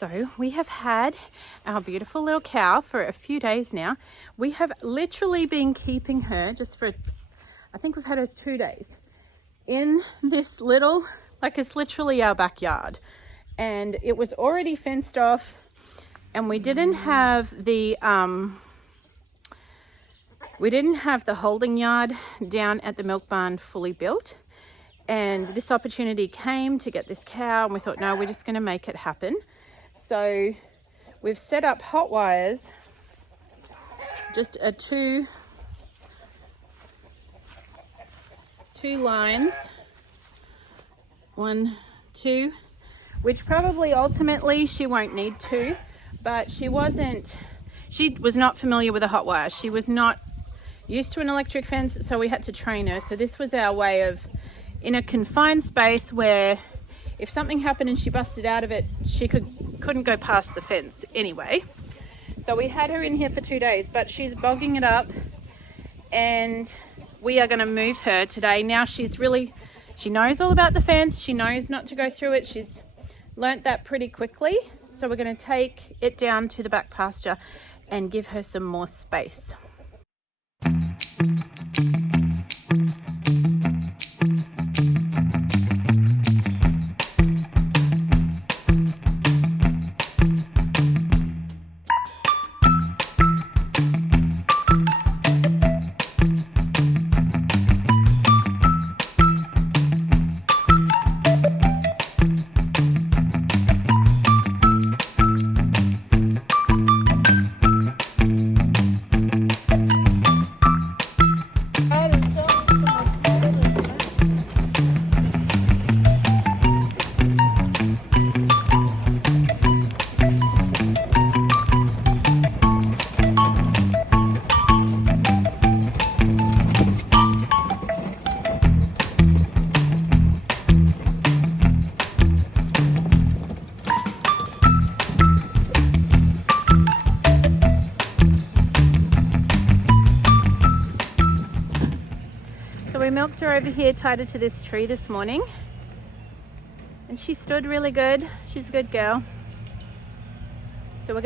So we have had our beautiful little cow for a few days now. We have literally been keeping her just for, I think we've had her 2 days in this little, like it's literally our backyard. And it was already fenced off, and we didn't have the holding yard down at the milk barn fully built. And this opportunity came to get this cow, and we thought, no, we're just going to make it happen. So we've set up hot wires, just a two lines, 1, 2, which probably ultimately she won't need 2, but she was not familiar with a hot wire. She was not used to an electric fence, so we had to train her. So this was our way of, in a confined space where if something happened and she busted out of it, she couldn't go past the fence anyway. So we had her in here for 2 days, but she's bogging it up, and we are going to move her today. Now she knows all about the fence. She knows not to go through it. She's learnt that pretty quickly. So we're going to take it down to the back pasture and give her some more space. We milked her over here, tied her to this tree this morning, and she stood really good. She's a good girl. So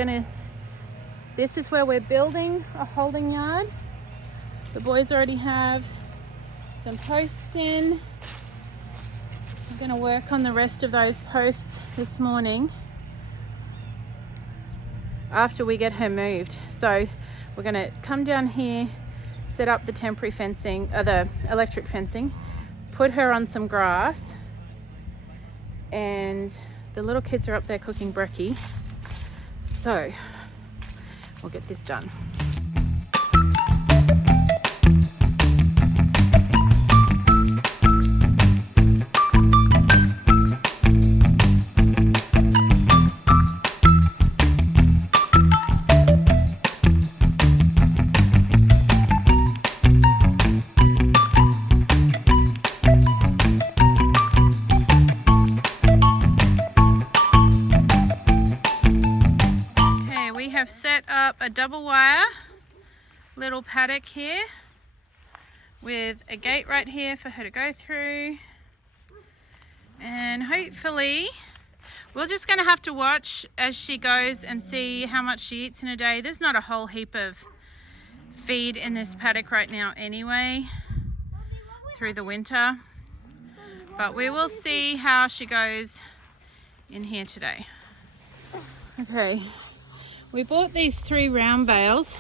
this is where we're building a holding yard. The boys already have some posts in. We're going to work on the rest of those posts this morning after we get her moved. So we're going to come down here, set up the temporary fencing, the electric fencing, put her on some grass, and the little kids are up there cooking brekkie. So we'll get this done. Set up a double wire little paddock here with a gate right here for her to go through, and hopefully we're just going to have to watch as she goes and see how much she eats in a day. There's not a whole heap of feed in this paddock right now anyway through the winter, but we will see how she goes in here today. Okay. We bought these 3 round bales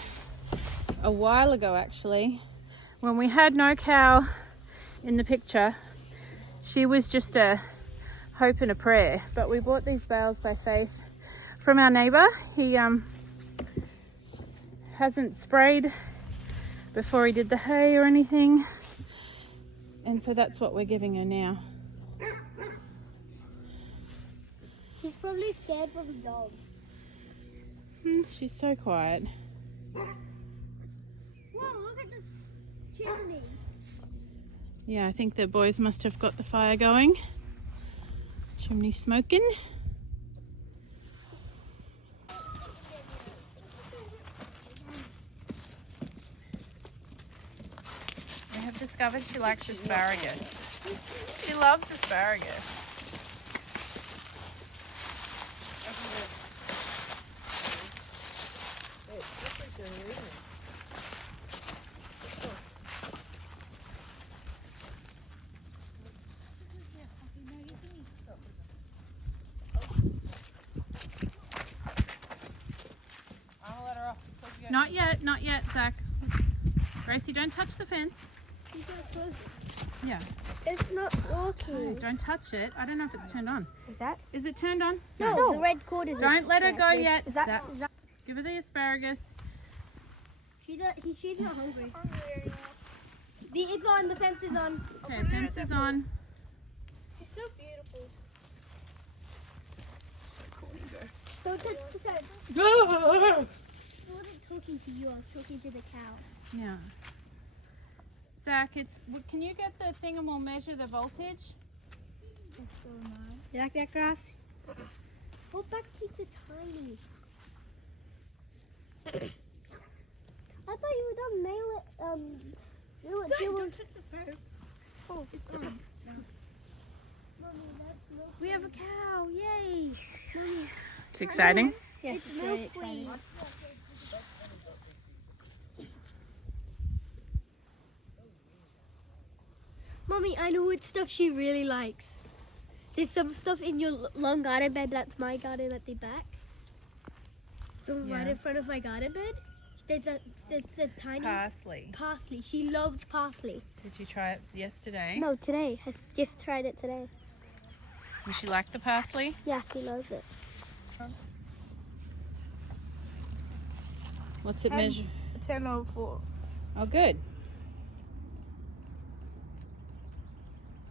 a while ago, actually, when we had no cow in the picture. She was just a hope and a prayer, but we bought these bales by faith from our neighbour. He hasn't sprayed before he did the hay or anything, and so that's what we're giving her now. She's probably scared from the dog. She's so quiet. Whoa, look at this chimney. Yeah, I think the boys must have got the fire going. Chimney smoking. I have discovered she likes asparagus. She loves asparagus. Not yet, Zach. Gracie, don't touch the fence. Yeah. It's not working. Oh, don't touch it. I don't know if it's turned on. Is it turned on? No, the red cord is. Don't let her go yet. Is that? Zach, give her the asparagus. She's not hungry. It's on. The fence is on. Okay, fence is on. It's so beautiful. Don't touch the fence. I wasn't talking to you. I was talking to the cow. Yeah. Zach, can you get the thing and we'll measure the voltage? You like that grass? Oh, back keeps it tiny. I thought you were done. Nail it. Don't touch the fence. Oh, It's on. Mommy, we have a cow. Yay. Mommy. It's exciting. Yes, it's very exciting. Mommy, I know what stuff she really likes. There's some stuff in your long garden bed. That's my garden at the back. So right in front of my garden bed. There's tiny Parsley. parsley. She loves parsley. Did you try it yesterday? No, today. I just tried it today. Does she like the parsley? Yeah, she loves it. What's it measure? 10:04. Oh, good.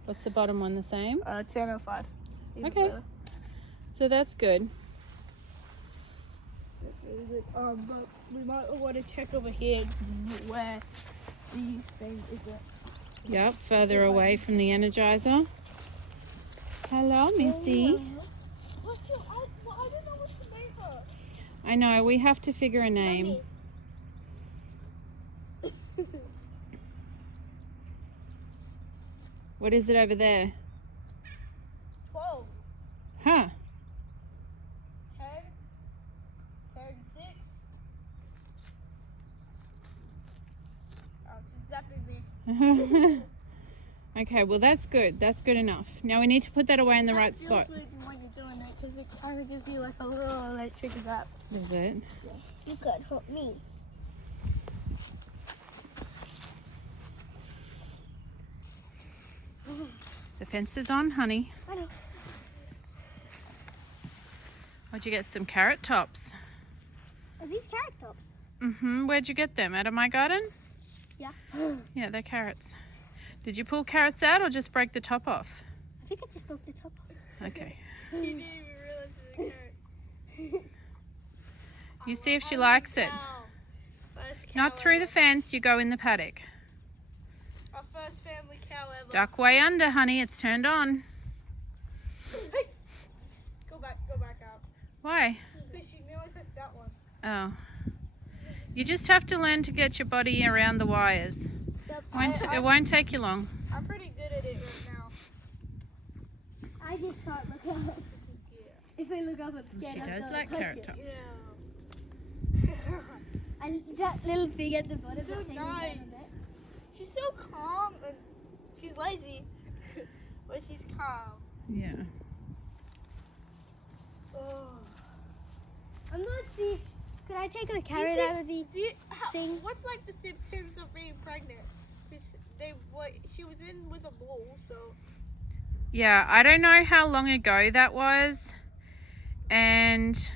What's the bottom one, the same? 10:05. Okay. So that's good. Really good. But we might want to check over here where the thing is at. Yep, further away from the energizer. Hello, Missy. What's your? I don't know what's the name for. I know, we have to figure a name. What is it over there? 12. Huh. 10. 36. Oh, it's zapping me. Okay, well that's good. That's good enough. Now we need to put that away in the right spot. When you're doing it, because it kind of gives you like a little electric zap. Is it? You could help me. The fence is on, honey. I know. Where'd you get some carrot tops? Are these carrot tops? Mm-hmm. Where'd you get them? Out of my garden? Yeah. Yeah, they're carrots. Did you pull carrots out or just break the top off? I think I just broke the top off. Okay. You didn't even realize it was a carrot. You see if she likes it. Not through the fence, you go in the paddock. Our first family cow ever. Duck way under, honey. It's turned on. Go back out. Why? Because she nearly pressed that one. Oh. You just have to learn to get your body around the wires. It won't take you long. I'm pretty good at it right now. I just can't look up. If I look up, I'm scared. She I'm does gonna like touch carrot it. tops. Yeah. And that little thing at the bottom. So that's hanging nice. down a bit. She's so calm and she's lazy, but she's calm. Yeah. Oh. I'm not see. Could I take the carrot out of the thing? What's like the symptoms of being pregnant? Because she was in with a bull, so. Yeah, I don't know how long ago that was. And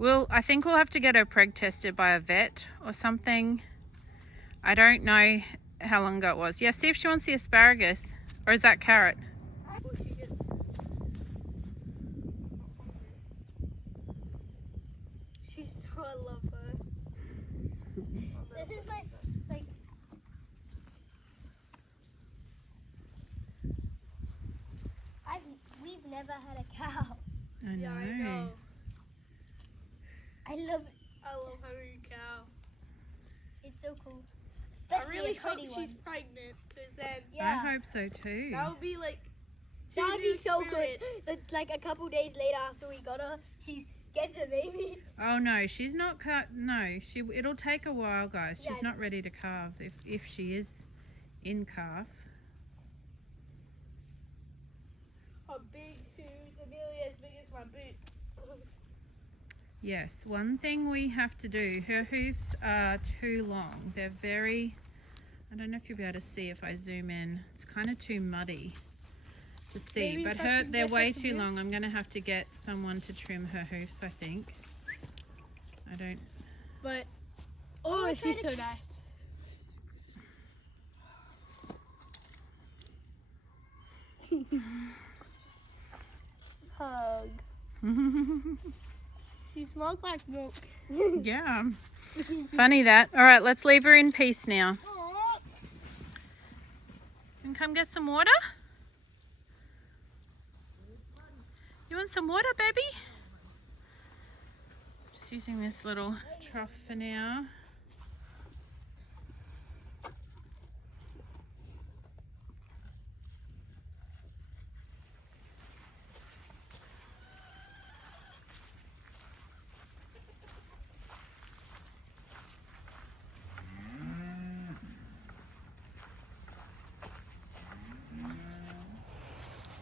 I think we'll have to get her preg tested by a vet or something. I don't know how long ago it was. Yeah, see if she wants the asparagus. Or is that carrot? She's so, I love her. This is my we've never had a cow. I know. Yeah, I know. I love it. I love having a cow. It's so cool. I Especially really a hope pretty she's one. pregnant, because then Yeah. I hope so too. that would be like That would be so good. experience. It's like a couple days later after we got her, she gets a baby. Oh no, she's not no, it'll take a while, guys. Yeah, She's not ready to calve if she is in calf. A big who's nearly as big as my boots. Yes, one thing we have to do, her hoofs are too long. They're very, I don't know if you'll be able to see if I zoom in. It's kind of too muddy to see, Maybe but if I can they're get her way some too here. long. I'm going to have to get someone to trim her hoofs, I think. I don't, But oh, she's so nice. Hug. She smells like milk. yeah. Funny that. All right, let's leave her in peace now. And come get some water? You want some water, baby? Just using this little trough for now.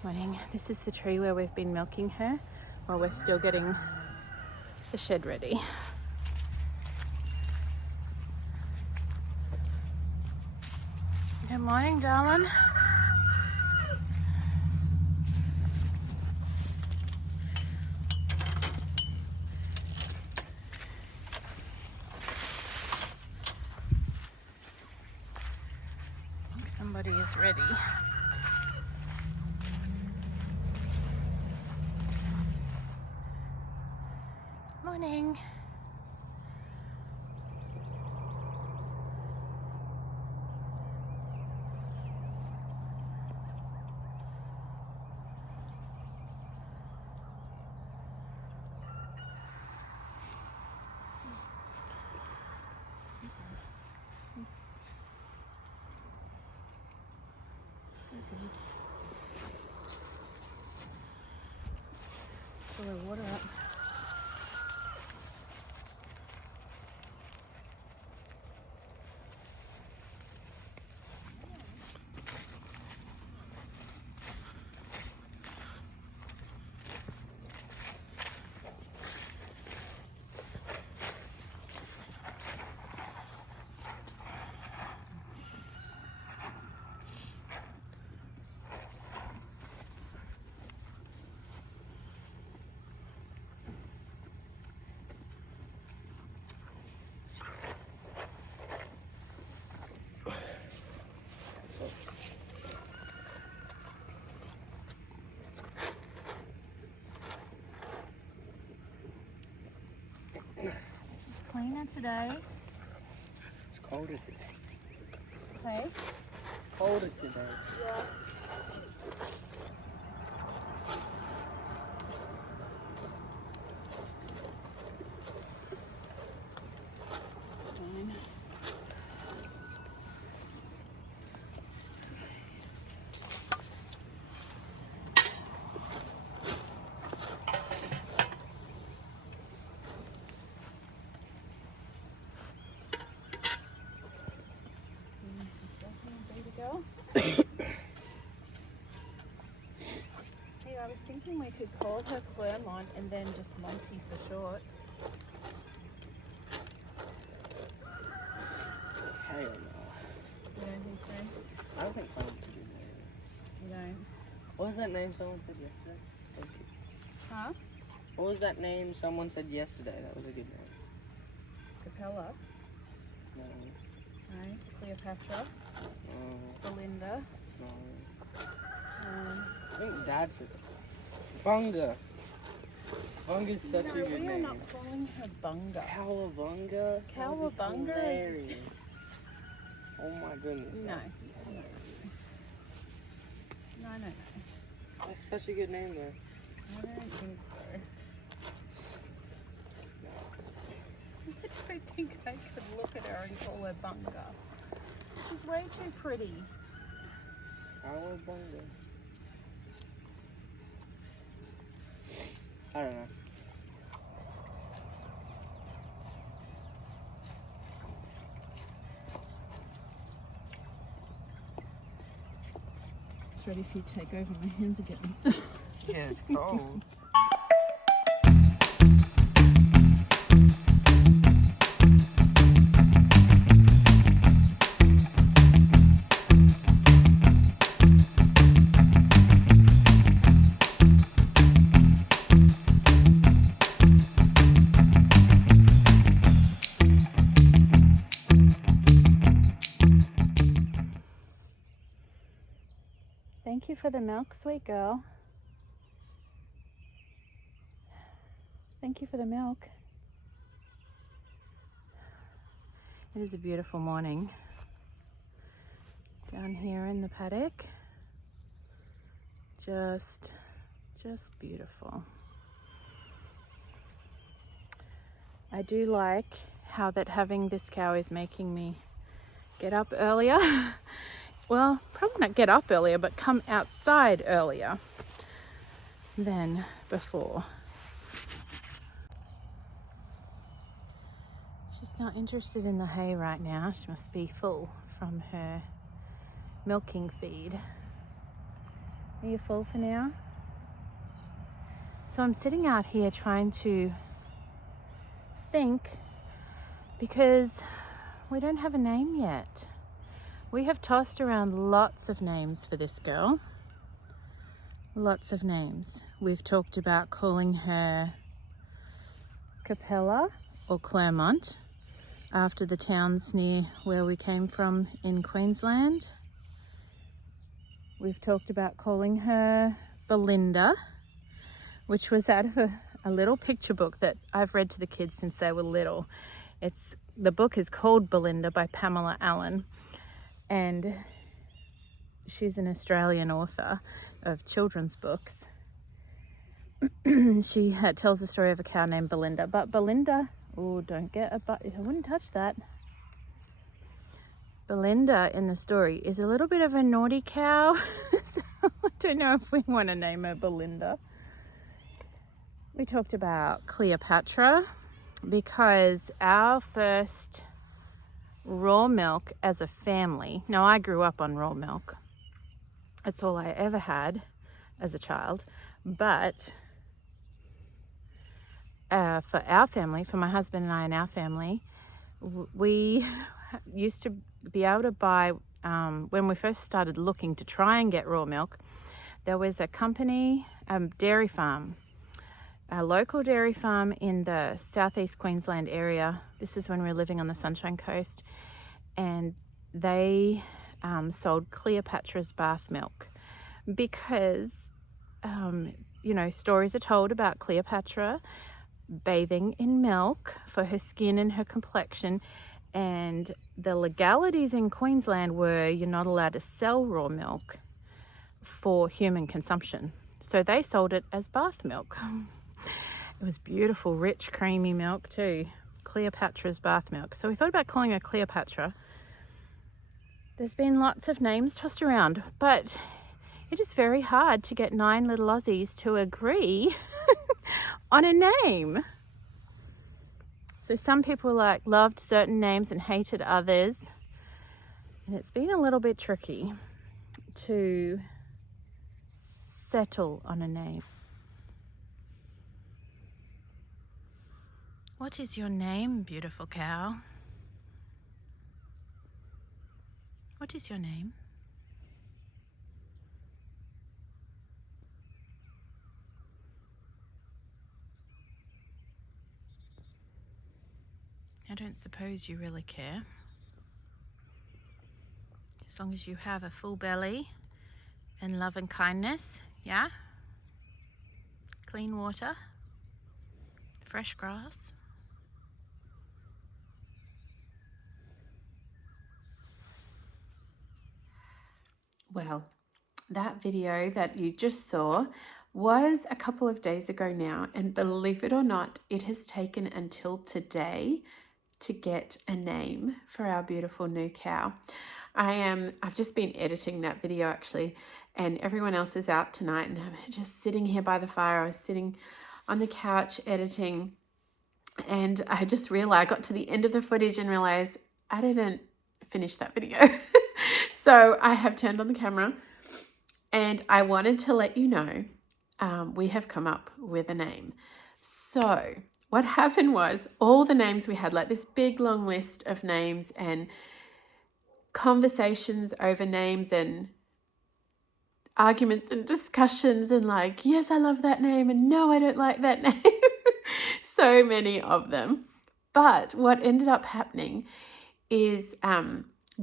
Morning. This is the tree where we've been milking her while we're still getting the shed ready. Good morning, darling. I think somebody is ready. Morning. Fill the water up. Cleaner today. It's colder today. Hey? It's colder today. Yeah. Fine. Hey, I was thinking we could call her Clermont and then just Monty for short. Hell no. You don't think so? I don't think Clement's a good name. You don't? What was that name someone said yesterday? Thank you. Huh? What was that name someone said yesterday? That was a good name. Capella? No. No. Cleopatra? No. Belinda? No. Um, I think Dad said that. Bunga. Bunga's such a good we are name. not calling her Bunga. Cowabunga? Cowabunga That would be is- hilarious. Oh my goodness. No. No. That's such a good name though. I don't think so. I don't think I could look at her and call her Bunga. She's way too pretty. Cowabunga. I don't know. It's ready for you to take over. My hands are getting so. Yeah, it's cold. for the milk, sweet girl. Thank you for the milk. It is a beautiful morning down here in the paddock. Just beautiful. I do like how that having this cow is making me get up earlier. Well, probably not get up earlier, but come outside earlier than before. She's not interested in the hay right now. She must be full from her milking feed. Are you full for now? So I'm sitting out here trying to think, because we don't have a name yet. We have tossed around lots of names for this girl. Lots of names. We've talked about calling her Capella or Claremont, after the towns near where we came from in Queensland. We've talked about calling her Belinda, which was out of a little picture book that I've read to the kids since they were little. The book is called Belinda by Pamela Allen, and she's an Australian author of children's books. She tells the story of a cow named Belinda, but Belinda, oh, don't get a butt, I wouldn't touch that. Belinda in the story is a little bit of a naughty cow, so I don't know if we want to name her Belinda. We talked about Cleopatra, because our first raw milk as a family, now I grew up on raw milk. That's all I ever had as a child, but for our family, for my husband and I and our family, we used to be able to buy, when we first started looking to try and get raw milk, there was a company, dairy farm, a local dairy farm in the southeast Queensland area. This is when we were living on the Sunshine Coast, and they sold Cleopatra's bath milk, because stories are told about Cleopatra bathing in milk for her skin and her complexion, and the legalities in Queensland were you're not allowed to sell raw milk for human consumption, so they sold it as bath milk. It was beautiful, rich, creamy milk too. Cleopatra's bath milk. So we thought about calling her Cleopatra. There's been lots of names tossed around, but it is very hard to get 9 little Aussies to agree on a name. So some people loved certain names and hated others. And it's been a little bit tricky to settle on a name. What is your name, beautiful cow? What is your name? I don't suppose you really care. As long as you have a full belly and love and kindness, yeah? Clean water, fresh grass. Well, that video that you just saw was a couple of days ago now, and believe it or not, it has taken until today to get a name for our beautiful new cow. I've just been editing that video actually, and everyone else is out tonight, and I'm just sitting here by the fire. I was sitting on the couch editing, and I just realized, I got to the end of the footage and realized I didn't finish that video. So I have turned on the camera, and I wanted to let you know we have come up with a name. So what happened was, all the names we had, like this big long list of names and conversations over names and arguments and discussions and like, yes, I love that name, and no, I don't like that name. So many of them. But what ended up happening is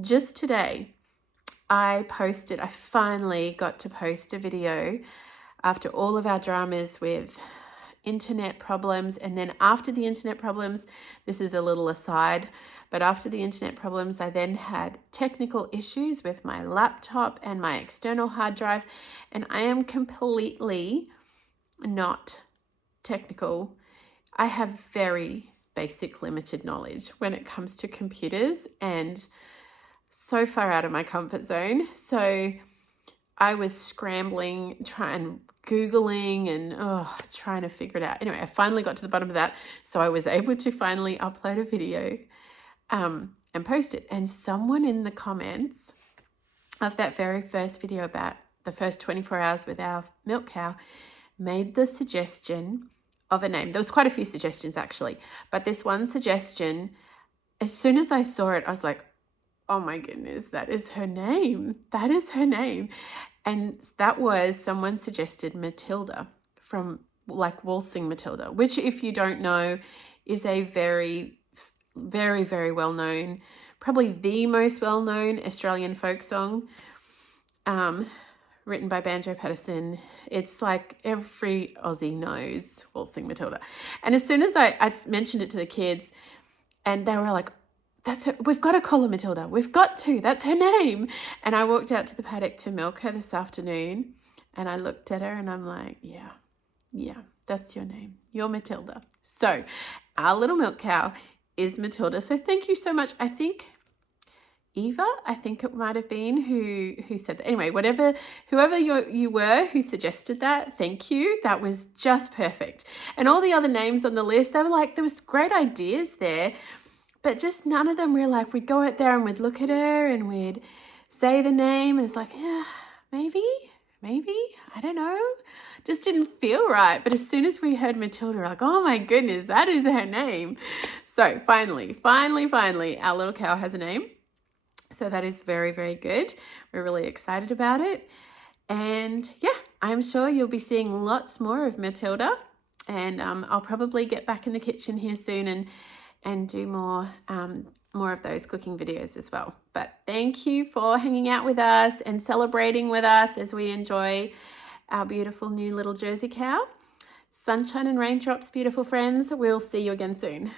just today, I finally got to post a video after all of our dramas with internet problems. And then after the internet problems, this is a little aside, but after the internet problems, I then had technical issues with my laptop and my external hard drive. And I am completely not technical. I have very basic limited knowledge when it comes to computers and so far out of my comfort zone. So I was scrambling, Googling and trying to figure it out. Anyway, I finally got to the bottom of that. So I was able to finally upload a video and post it. And someone in the comments of that very first video about the first 24 hours with our milk cow made the suggestion of a name. There was quite a few suggestions actually, but this one suggestion, as soon as I saw it, I was like, oh my goodness, that is her name. That is her name. And that was, someone suggested Matilda from like Waltzing Matilda, which if you don't know is a very, very, very well known, probably the most well known Australian folk song, written by Banjo Patterson. It's like every Aussie knows Waltzing Matilda. And as soon as I mentioned it to the kids and they were like, that's her, we've got to call her Matilda. We've got to, that's her name. And I walked out to the paddock to milk her this afternoon and I looked at her and I'm like, yeah, that's your name. You're Matilda. So our little milk cow is Matilda. So thank you so much. I think Eva, it might have been who said that. Anyway, whoever you were who suggested that, thank you. That was just perfect. And all the other names on the list, they were like, there was great ideas there, but just none of them were like, we'd go out there and we'd look at her and we'd say the name and it's like, yeah, maybe, I don't know. Just didn't feel right. But as soon as we heard Matilda, we're like, oh my goodness, that is her name. So finally, our little cow has a name. So that is very, very good. We're really excited about it. And yeah, I'm sure you'll be seeing lots more of Matilda. And I'll probably get back in the kitchen here soon and do more of those cooking videos as well. But thank you for hanging out with us and celebrating with us as we enjoy our beautiful new little Jersey cow. Sunshine and raindrops, beautiful friends. We'll see you again soon.